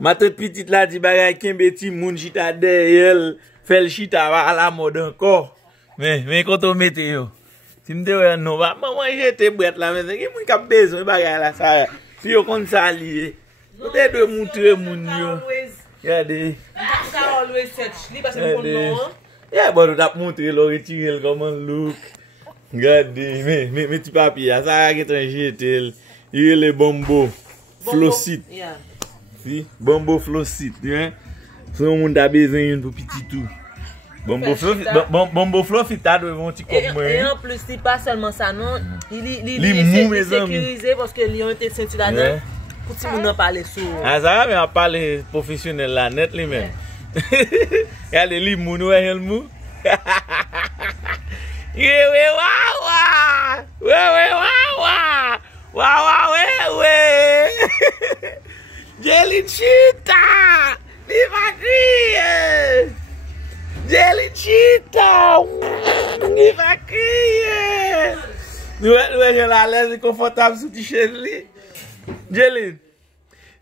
Ma toute petite là dit bagay kembe ti moun chita derrière, fait le chita à la mode encore. Mais quand on mette yo. Si m'te wè non, maman jete bret la mais qui moun ka besoin bagay la ça. Puis yo kon sa lié. Peut-être de montrer moun yo. Regardez. Ça always search li parce que mon nom. Yeah, bon, on a montré le retirer comment look. Regardez, mais petit papier, ça qui est un jeté. Il est le bombo flossit. Yeah. Si, bombo flossit, hein. Si on a besoin pour petit tout. Bombo flossit, t'as devant petit comme moi. Et en plus, c'est pas seulement ça, non. Il est sécurisé parce que lui ont été ceinture là-dedans. Pour que tout le monde parle sur. Ah, ça va, mais on parle professionnel là, net lui-même. Regardez, les mous, nous, les mous. Jelly Cheetah! Viva crier! Jelly Cheetah! Viva crier! Nous sommes à l'aise et confortable sous t-shirt. Jelly!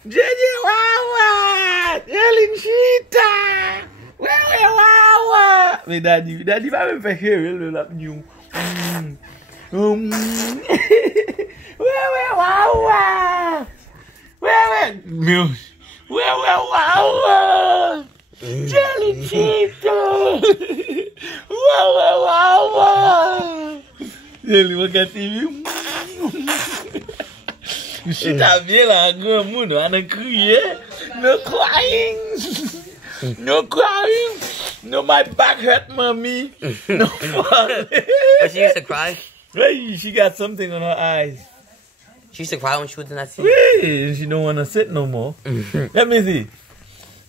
Jelly Wawa! Jelly Cheetah! Wawa! Mais Daddy va me faire chier le lapniou. Wawa! Meu. Wawa! Jelly Cheetah! Wawa! Jelly, regarde-tu? Cheetah bien là, grand monde, on a crié. No crying! No crying! No, my back hurt, mommy. No fun. But she used to cry. Hey, she got something on her eyes. She used to cry when she was in that scene. Hey, she don't want to sit no more. Let me see.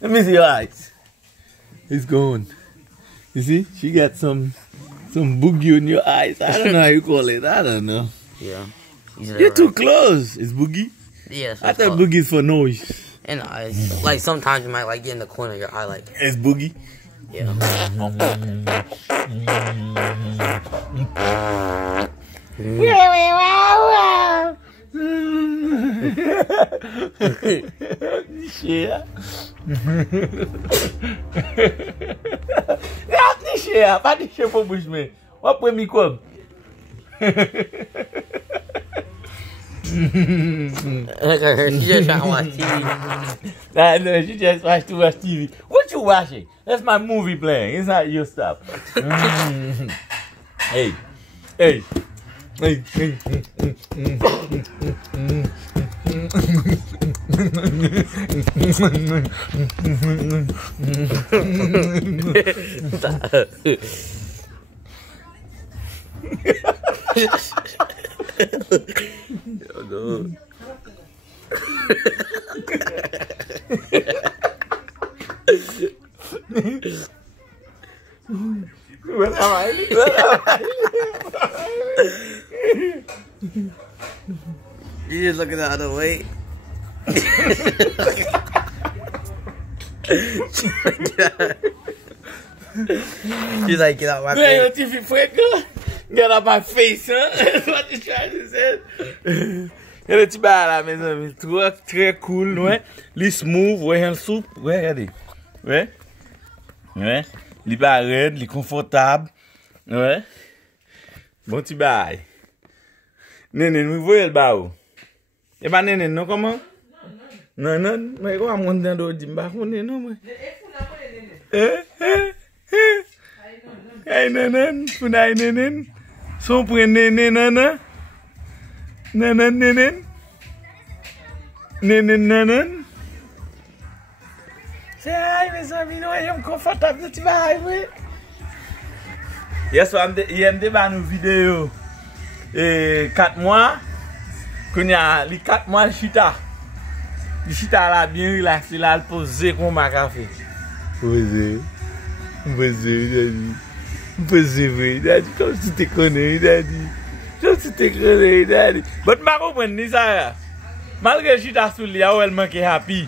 Let me see your eyes. It's gone. You see? She got some boogie in your eyes. I don't know how you call it. I don't know. Yeah. You're too close. It's boogie? Yeah. I thought boogie is for noise. And eyes. Like sometimes you might like get in the corner of your eye like. It's boogie? Yeah. Share. Share. Pas de share pour bouche mais. On prend micro. Look at her. She just trying to watch TV. Nah, no, she just watch TV. What you watching? That's my movie playing. It's not your stuff. Hey. Hey. Hey. Oh, no. You just looking the other way. She's like, get out my face. Get out my face, huh? That's what you trying to say. Il y a des petits bars là, mes amis. Très cool, ouais. Les smooth, ouais, un soupe. Ouais, regardez. Ouais. Ouais. Les barrettes, les confortables. Ouais. Bon petit bail. Néné, nous voyons le bar. Et pas néné, non, comment? Non, mais comment on monte dans le dimba? On est non, moi. Hey, néné, pour naï néné. Son pour néné, néné. Nanan. Say hi, mes amis, nous sommes confortables de travail, oui. Yes, il y a une vidéo. 4 mois. Qu'on y a les 4 mois de chita. Le chita là bien relaxé là, posé comme un café. Posé, daddy, comme tu te connais, daddy. Je suis te daddy. But ma comprends ni ça. Malgré chita sous lui, elle manque happy.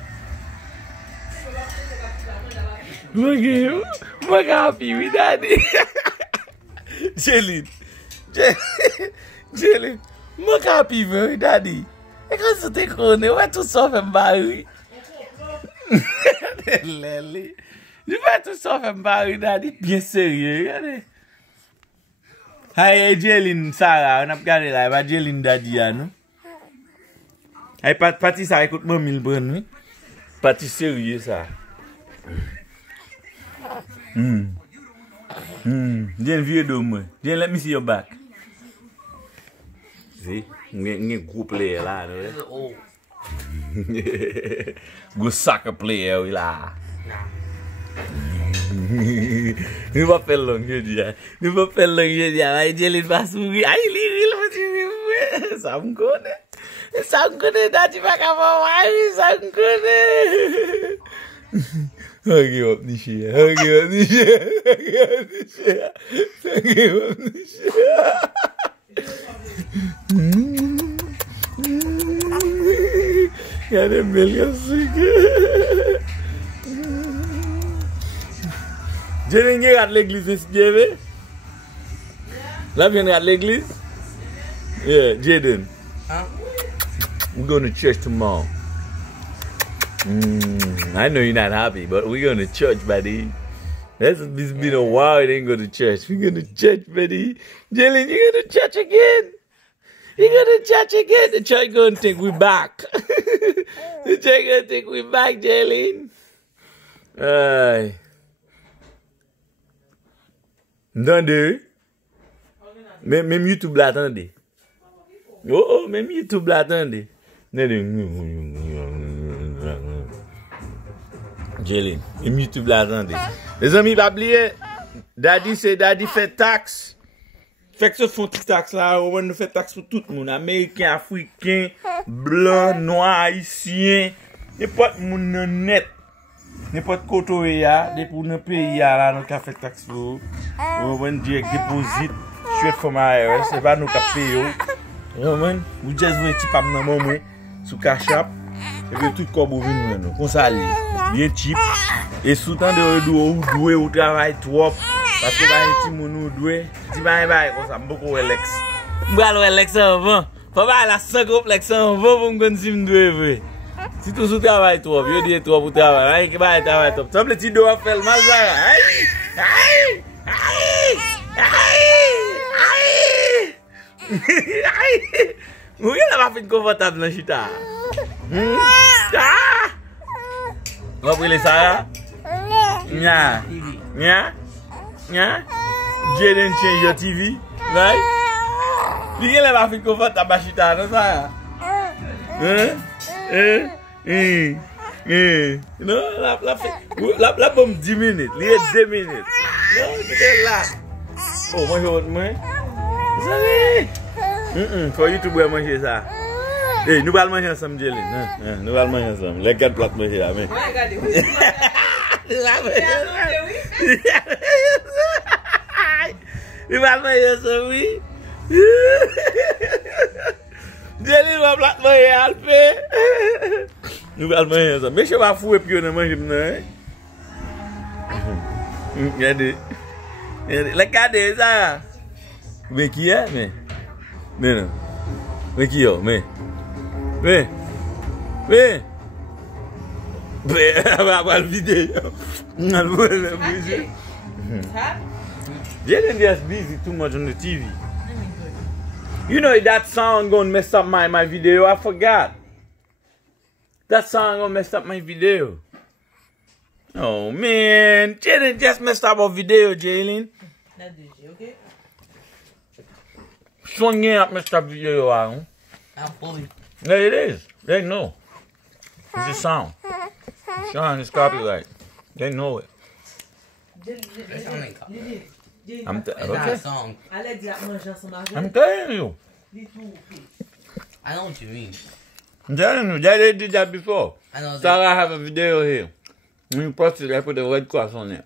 Manque happy, oui, daddy. Jelly, manque happy, oui, daddy. Et quand tu te connais, ouais, tout ça fait mal, oui. Leli. Je fais tout ça, fait me daddy bien sérieux, regardez. Hey, Jeline, Sarah, on a regardé là, va Jeline daddy, non? Hey, parti ça, écoute, moi, 1000 brun, oui? Parti sérieux, ça. Jeline, vieux de moi. Jeline, let me see your back. See? Nge gros player là, non? Good soccer player, oui, là. Nous va faire long, je dis. Nous va faire long, je dis. Aïe, Jeline va sourire. Aïe, il ça me connaît. Ça me connaît, Daddy va qu'avoir. Aïe, ça me connaît. Hug up, Nisha. Hug up, Nisha. Hug up, Nisha. Regardez, belle sucre. Jeline, regarde l'église ici, Jeve. Là, viens regarder l'église. Yeah, Jaden. Huh? We're going to church tomorrow. I know you're not happy, but we're going to church, buddy. It's been a while you didn't go to church. We're going to church, buddy. Jaden, you're going to church again. You're going to church again. The church going to think we're back. The church going to think we're back, Jaden. Attendez. Même YouTube là, attendez. Oh, même YouTube là, attendez. Jeline, même YouTube là, attendez. Les amis, pas oublier. Daddy fait taxe. Fait que ce font taxe là, on va faire taxe pour tout le monde. Américain, africain, blanc, noir, haïtien. N'importe monde net. N'importe côté ya, pour nos pays là, nous avons fait taxe pour. On va dire déposit, straight from IRS, c'est pas nous qui payons. Vous just voyez petit pam dans mon moi, sous Cash App, et puis tout comme vous venez nous. Comme ça, bien cheap. Et sous temps de doué ou travail trop, parce que bah petit moun doué, petit bah comme ça, beaucoup Alex. M'bral Alex avant. Faut pas la 5 complexe avant pour me connaître me doué vrai. Si tout sous travail trop, je dis trop pour travail, qui va travail top. Ça me petit doigt faire le mal ça. Aïe! Vous avez fait confortable dans chita. Vous avez ça? Nya. Jaden change your TV. Right? Vous avez fait confortable dans chita, non ça? Non, la pomme 10 minutes, il y a 2 minutes. Non, c'est là. Oh, moi je veux moi. Vous savez? Faut YouTube manger ça. Eh, nous allons manger ensemble, Jeline. Nous allons manger ensemble. Les 4 plats manger là. Regardez. Nous allons manger ensemble, oui. Jeline va plat manger alpé. Nous allons manger ensemble. Mais je vais fouer puis on mange maintenant. Regardez. Regardez ça. Mais qui est? Mais non. Mais qui est? Mais. On va voir la vidéo. On va voir la vidéo. Jaden just busy too much on the TV. You know that sound gonna mess up my video. I forgot. That sound gonna mess up my video. Oh man, Jaden just messed up our video, Jaden. Not this, okay? Swinging up messed up video, I'm fully. Yeah, it is. They know. It's a sound. Sean, it's copyright. They know it. That sound ain't copyright. I'm It's not a song. I'm telling you. I know what you mean. I'm telling you, they did that before. I know. Sarah have a video here. When you press it, I put the red cross on it.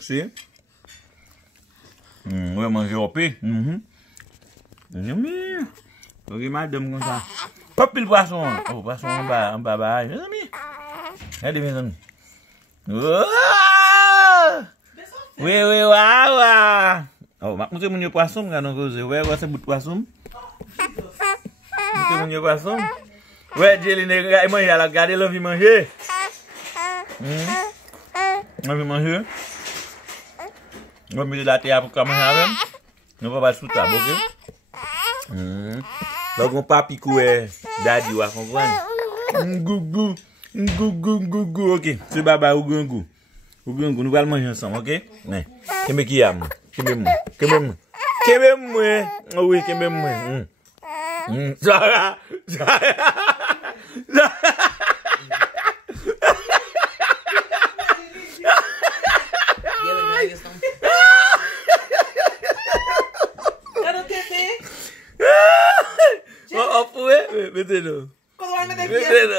See? Ouais, manger au pied. Ok, madame, comme ça. Pas pile poisson. Oh, poisson en bas, mes amis. Regardez, mes amis. Oui, waouh. Oh, montrez mon poisson, regardez, ouais, c'est bout de poisson. Montrez mon poisson. Ouais, Jeline, regardez l'envie de manger. L'envie de manger. On va mettre la terre pour commencer avec. On va pas sous table, ok? Donc, on pas piquer daddy, vous comprenez? Gougou, gougou, ok. C'est baba ou gougou. Nous allons manger ensemble, ok? Mais, qu'est-ce qu'il y a? Oui, Zara. Oh, fouet, mettez-le. Mettez-le.